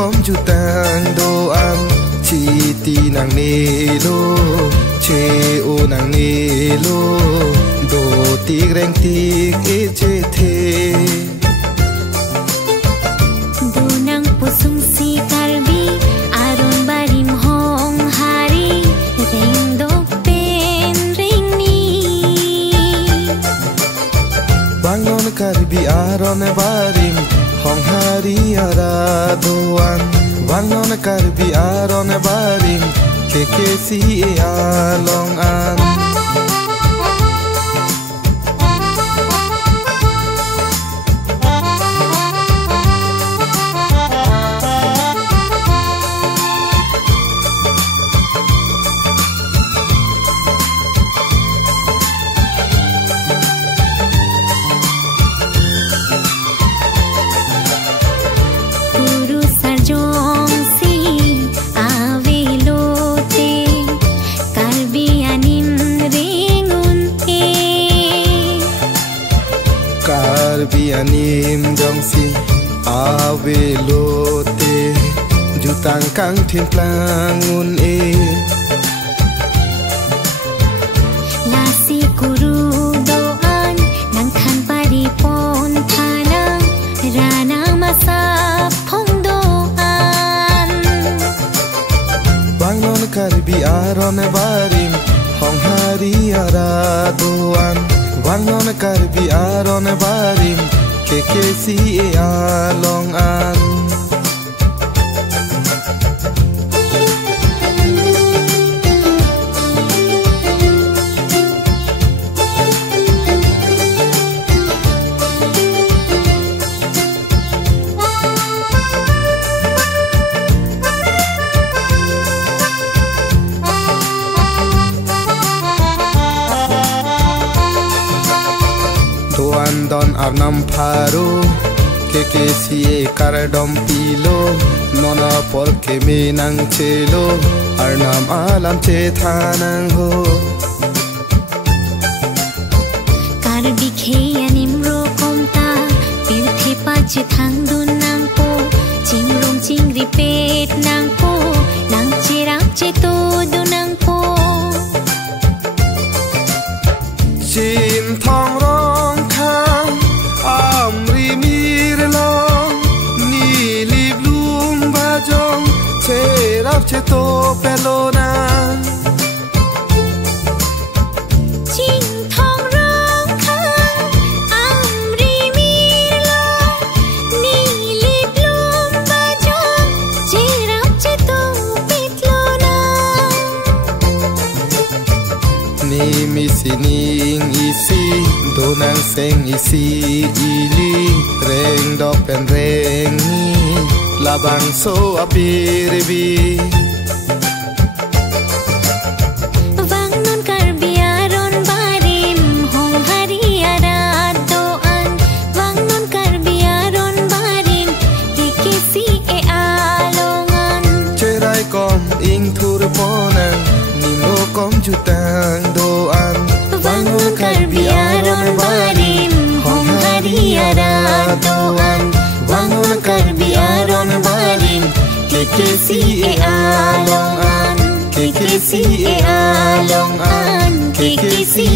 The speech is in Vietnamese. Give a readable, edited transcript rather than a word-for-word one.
kom jutang doang Citi nang nelo che o nang nelo do tik reng tik e che the do nang pusung si kalbi aron barim hong hari reng do pen reng ni bangon kalbi aron barim hong hari ara doan bangon kalbi aron barim keke si e along an Bianim dong si awe lote jutang kang tin plangun e nasi kuru doan nang than paripon thanang rana masa phong doan bangon karbi aron barim hong hari ara doan bangon karbi aron barim keke si e along an Tuan don arnam paru keke si karadom pilo nona por ke minang chelo arnam alam che thanang ho karbi kheyanim ro komta piu the pa che thang dun nang po chingrom chingri pet nang po nang che rak che to do nang po chin thong rong khang amri mir lo ni lip lum ba jong che rap che to pelona chin thong rong khang amri mir lo ni lip lum ba jong che rap che to pelona ni mi sining isi donang seng isi ili reng dok pen reng ni labang so apirbi wang non karbi aron barim hong hari ara doan wang non karbi aron barim keke si e alongan cerai kom ing thur ponang ni mo kom jutang doan wang non karbi aron barim hong hari ara doan wang non karbi aron barim keke si e along an keke si e along an keke si